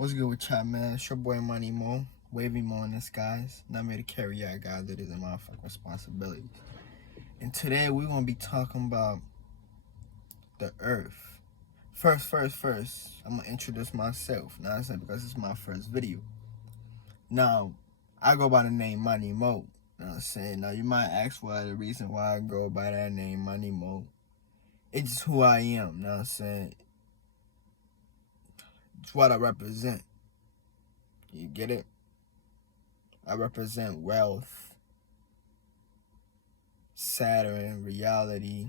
What's good with y'all, man? It's your boy Money Mo, Wavy Mo in this, guys. Not me to carry out guys that is a motherfucking responsibility. And today we're gonna be talking about the earth. First, I'm gonna introduce myself. Now I'm saying because it's my first video. Now, I go by the name Money Mo. You know what I'm saying? Now you might ask why the reason why I go by that name Money Mo. It's just who I am, you know what I'm saying? It's what I represent. You get it? I represent wealth, Saturn, reality,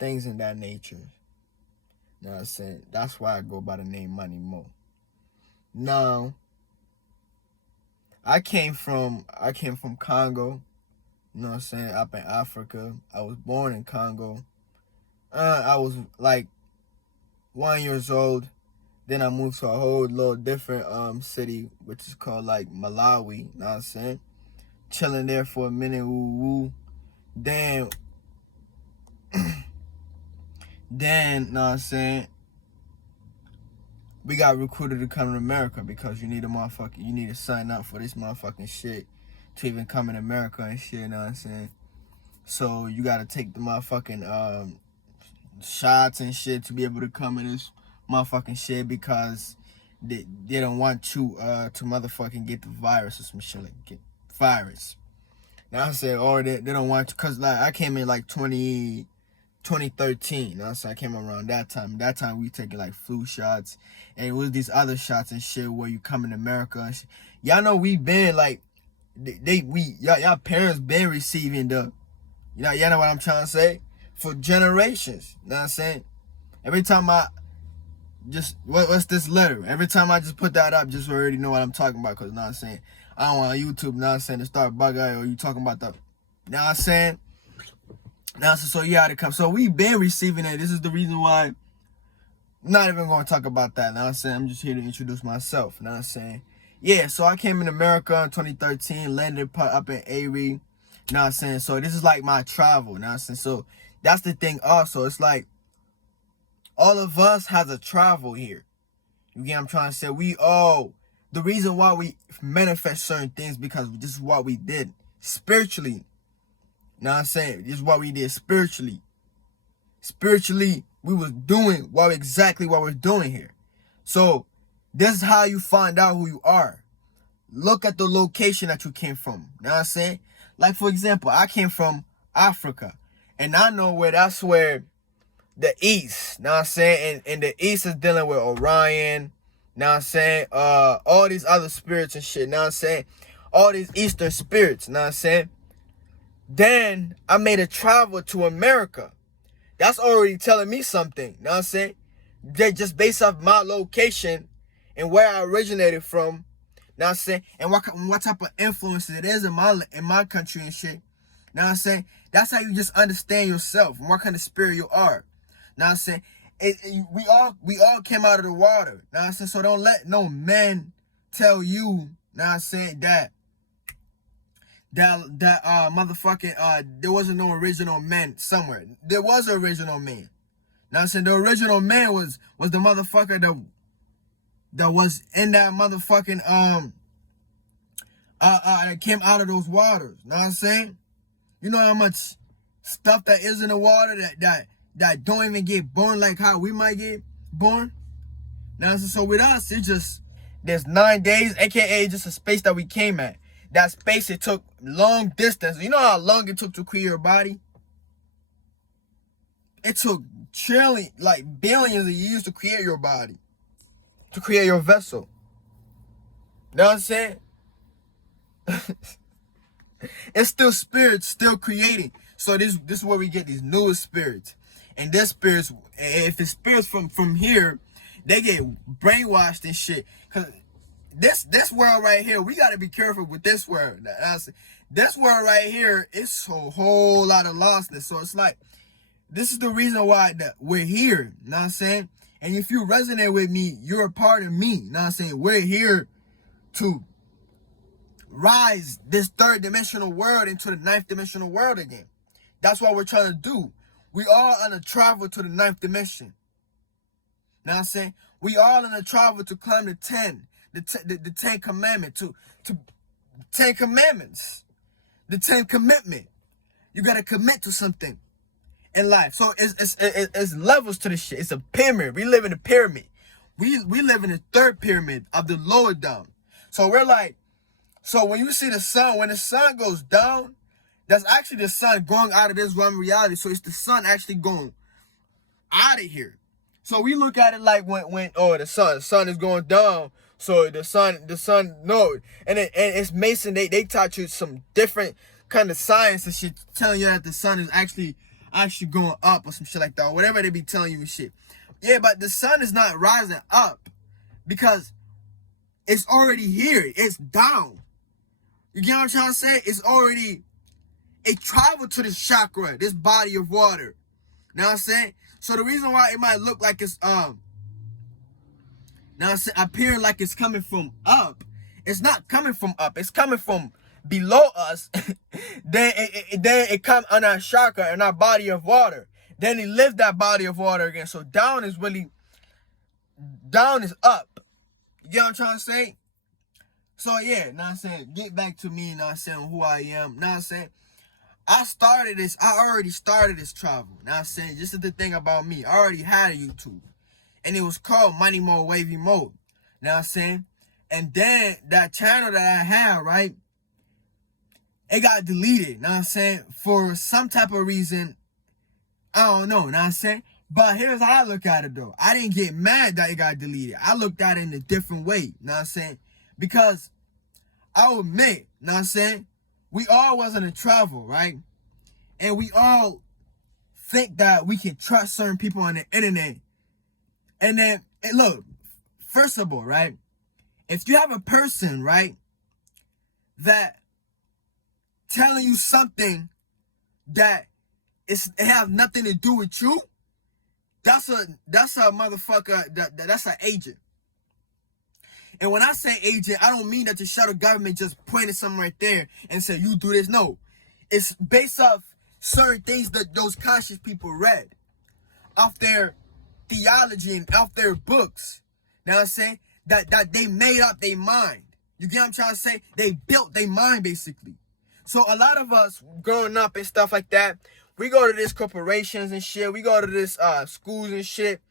things in that nature. You know what I'm saying? That's why I go by the name Money Mo. Now, I came from Congo, you know what I'm saying, up in Africa. I was born in Congo. I was like 1 year old. Then I moved to a whole little different city, which is called like Malawi, you know what I'm saying? Chilling there for a minute, woo. Then, you know what I'm saying? We got recruited to come to America because you need to sign up for this motherfucking shit to even come in America and shit, you know what I'm saying? So you gotta take the motherfucking shots and shit to be able to come in this motherfucking shit because they don't want you to motherfucking get the virus or some shit, like get virus. Now I said, or they don't want you, cause like I came in like 2013, you know what I'm saying? I came around that time. That time we taking like flu shots, and it was these other shots and shit where you come in America and shit. Y'all know we been like, y'all parents been receiving y'all know what I'm trying to say? For generations, you know what I'm saying? Every time what's this letter? Every time I just put that up, just already know what I'm talking about, cause you know what I'm saying? I don't want YouTube, you know what I'm saying, to start bug out, or you talking about the, you know what I'm saying? Now, so you had to come. So we been receiving it. This is the reason why I'm not even going to talk about that. Now I'm saying, I'm just here to introduce myself. Now I'm saying, yeah, so I came in America in 2013, landed up in Erie. Now I'm saying, so this is like my travel. Now I'm saying, so that's the thing also. It's like all of us has a travel here. You get what I'm trying to say? The reason why we manifest certain things because this is what we did spiritually. Know what I'm saying? This is what we did spiritually. Spiritually, we was doing exactly what we're doing here. So, this is how you find out who you are. Look at the location that you came from. Know what I'm saying? Like, for example, I came from Africa. And I know that's where the East, know what I'm saying? And the East is dealing with Orion, know what I'm saying? All these other spirits and shit, know what I'm saying? All these Eastern spirits, know what I'm saying? Then I made a travel to America. That's already telling me something. You know what I'm saying? Just based off my location and where I originated from. You know what I'm saying? And what type of influence it is in my country and shit. You know what I'm saying? That's how you just understand yourself and what kind of spirit you are. You know what I'm saying? We all came out of the water. You know what I'm saying? So don't let no man tell you, you know what I'm saying, that motherfucking there wasn't no original man somewhere. There was an original man. Now I'm saying the original man was the motherfucker that was in that motherfucking that came out of those waters. Know what I'm saying? You know how much stuff that is in the water that don't even get born like how we might get born? Now so with us, it's just there's 9 days, aka just a space that we came at. That space, it took long distance. You know how long it took to create your body? It took billions of years to create your body. To create your vessel. You know what I'm saying? It's still spirits, still creating. So this is where we get these newest spirits. And this spirits, if it's spirits from here, they get brainwashed and shit. Cause this world right here, we got to be careful with this world. This world right here, it's a whole lot of lostness. So it's like, this is the reason why we're here. You know what I'm saying? And if you resonate with me, you're a part of me. You know what I'm saying? We're here to rise this third dimensional world into the ninth dimensional world again. That's what we're trying to do. We are on a travel to the ninth dimension. Know what I'm saying? We all in a travel to climb the 10 commandment, to 10 commandments, the 10 commitment. You gotta commit to something in life. So it's levels to this shit. It's a pyramid. We live in a pyramid. We live in the third pyramid of the lower down. So we're like, so when you see the sun, when the sun goes down, that's actually the sun going out of this realm reality. So it's the sun actually going out of here. So we look at it like when the sun is going down. So the sun no, and it's Mason. They taught you some different kind of science and shit, telling you that the sun is actually going up or some shit like that, or whatever they be telling you and shit. Yeah, but the sun is not rising up because it's already here. It's down. You get what I'm trying to say? It traveled to this chakra, this body of water. Know what I'm saying? So the reason why it might look like it's now it's appearing like it's coming from up, it's not coming from up. It's coming from below us. then it comes on our chakra and our body of water. Then it lifts that body of water again. So down is up. You get what I'm trying to say? So yeah, know what I'm saying? Get back to me, know what I'm saying, who I am. Know what I'm saying? I already started this travel. Know what I'm saying? Just the thing about me. I already had a YouTube. And it was called Money Mode Wavy Mode. Know what I'm saying? And then that channel that I had, right? It got deleted, know what I'm saying? For some type of reason. I don't know, know what I'm saying? But here's how I look at it though. I didn't get mad that it got deleted. I looked at it in a different way, know what I'm saying? Because I'll admit, know what I'm saying? We all wasn't in travel, right? And we all think that we can trust certain people on the internet. And then, look, first of all, right? If you have a person, right, that telling you something that it have nothing to do with you, that's a motherfucker, that's an agent. And when I say agent, I don't mean that the shadow government just pointed something right there and said, you do this. No. It's based off certain things that those conscious people read. Off their theology and off their books. Know what I'm saying? That they made up their mind. You get what I'm trying to say? They built their mind, basically. So a lot of us growing up and stuff like that, we go to these corporations and shit. We go to this schools and shit.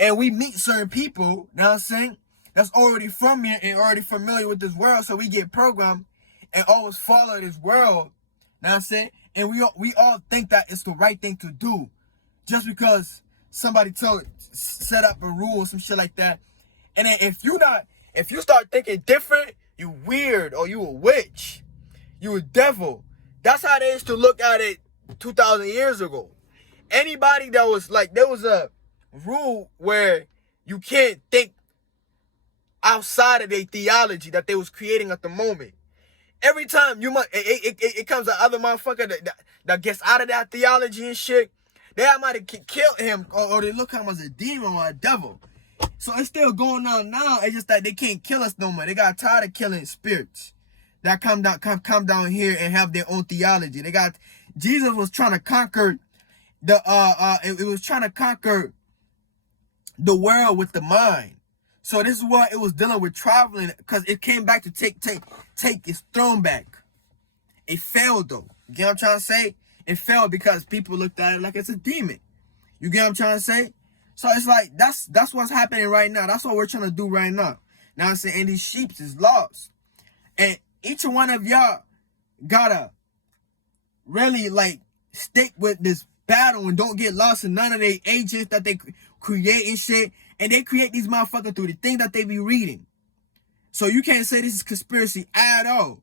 And we meet certain people, know what I'm saying, that's already from here and already familiar with this world. So we get programmed and always follow this world, know what I'm saying? And we all think that it's the right thing to do. Just because somebody set up a rule or some shit like that. And then if you start thinking different, you weird or you a witch. You a devil. That's how they used to look at it 2,000 years ago. Anybody that was like, there was a rule where you can't think outside of their theology that they was creating at the moment. Every time it comes to other motherfucker that gets out of that theology and shit, they might have killed him or they look at him as a demon or a devil. So it's still going on now. It's just that they can't kill us no more. They got tired of killing spirits that come down here and have their own theology. Jesus was trying to conquer it was trying to conquer the world with the mind. So this is what it was dealing with traveling, because it came back to take its throne back. It failed though. You get what I'm trying to say? It failed because people looked at it like it's a demon. You get what I'm trying to say? So it's like that's what's happening right now. That's what we're trying to do right now. Now I'm saying, and these sheep is lost. And each one of y'all gotta really like stick with this battle and don't get lost in none of the agents that they create and shit. And they create these motherfuckers through the thing that they be reading. So you can't say this is conspiracy at all.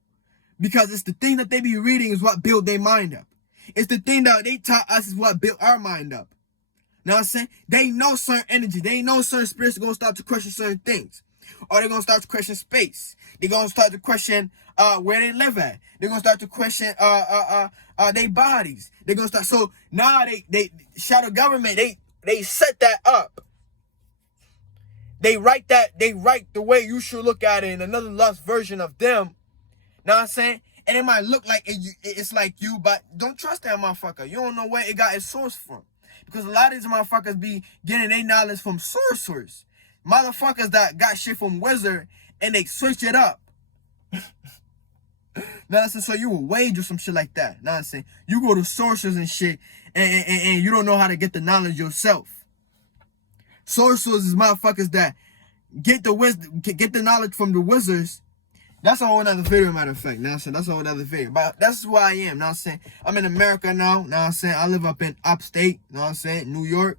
Because it's the thing that they be reading is what built their mind up. It's the thing that they taught us is what built our mind up. Know what I'm saying? They know certain energy. They know certain spirits are going to start to question certain things. Or they're going to start to question space. They're going to start to question where they live at. They're going to start to question their bodies. They're going to start. So now they shadow government, they set that up. They write the way you should look at it in another lost version of them. Know what I'm saying? And it might look like it's like you, but don't trust that motherfucker. You don't know where it got its source from. Because a lot of these motherfuckers be getting their knowledge from sorcerers. motherfuckers that got shit from Wizard and they switch it up. Now I'm saying, so you will wage or some shit like that. Now I'm saying, you go to sources and shit, and you don't know how to get the knowledge yourself. Sources is motherfuckers that get the knowledge from the wizards. That's a whole other video, matter of fact. Now I'm saying, that's a whole other video. But that's who I am. Now I'm saying, I'm in America now. Now I'm saying, I live up in upstate. Now I'm saying, New York.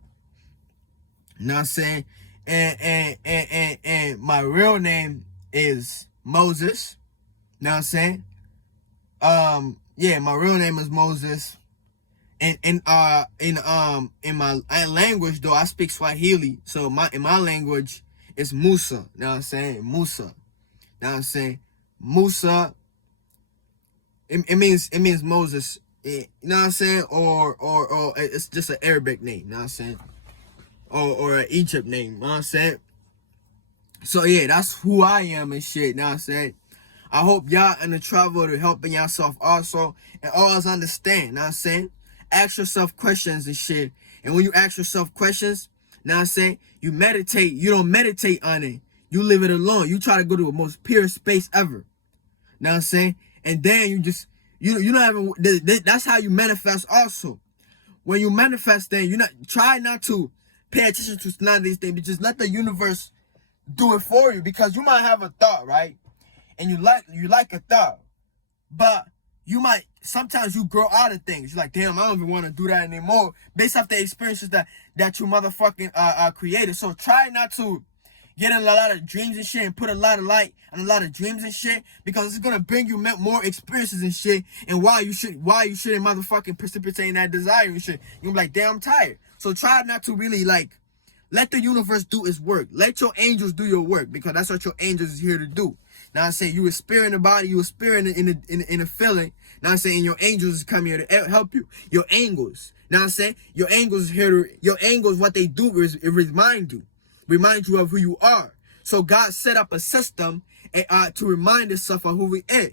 Now I'm saying, and my real name is Moses. Now I'm saying, yeah, my real name is Moses. And in my language though, I speak Swahili. So in my language, it's Musa. Now I'm saying Musa. Now I'm saying Musa. It means Moses. You know what I'm saying? Or it's just an Arabic name. You know what I'm saying? Or an Egypt name. You know what I'm saying? So yeah, that's who I am and shit. You know what I'm saying? I hope y'all in the travel to helping yourself also and always understand. You know what I'm saying? Ask yourself questions and shit. And when you ask yourself questions, you know what I'm saying? You meditate. You don't meditate on it. You leave it alone. You try to go to the most pure space ever. You know what I'm saying? And then you just, you don't have, that's how you manifest also. When you manifest then, try not to pay attention to none of these things, but just let the universe do it for you. Because you might have a thought, right? And you like a thought. But sometimes you grow out of things. You're like, damn, I don't even want to do that anymore. Based off the experiences that you motherfucking created. So try not to get in a lot of dreams and shit and put a lot of light on a lot of dreams and shit, because it's gonna bring you more experiences and shit, and why you shouldn't motherfucking precipitate that desire and shit. You're like, damn, I'm tired. So try not to really let the universe do its work. Let your angels do your work, because that's what your angels is here to do. Now I say you a spirit in the body, you a spirit in a feeling. Now I'm saying your angels is coming here to help you. Your angels. Now I'm saying your angels is here to, your angels, what they do is it remind you of who you are. So God set up a system to remind itself of who we are.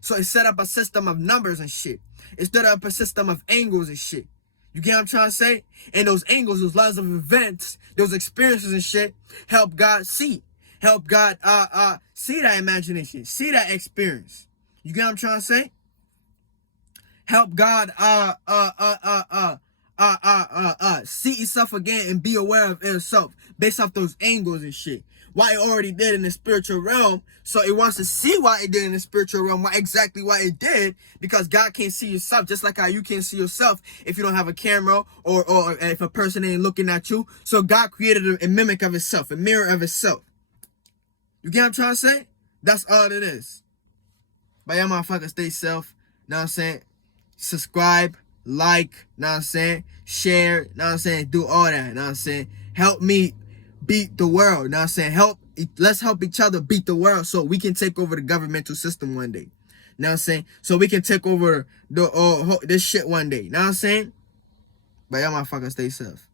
So it set up a system of numbers and shit. It set up a system of angles and shit. You get what I'm trying to say? And those angles, those lines of events, those experiences and shit, help God see. Help God see that imagination, see that experience. You get what I'm trying to say? Help God see itself again and be aware of itself based off those angles and shit. Why it already did in the spiritual realm, so it wants to see why it did in the spiritual realm, why it did, because God can't see yourself, just like how you can't see yourself if you don't have a camera or if a person ain't looking at you. So God created a mimic of itself, a mirror of itself. You get what I'm trying to say? That's all it is. But y'all motherfuckers stay safe. Know what I'm saying? Subscribe, like, know what I'm saying? Share, know what I'm saying? Do all that, know what I'm saying? Help me beat the world, know what I'm saying? Let's help each other beat the world so we can take over the governmental system one day. Know what I'm saying? So we can take over this shit one day. Know what I'm saying? But y'all motherfuckers stay safe.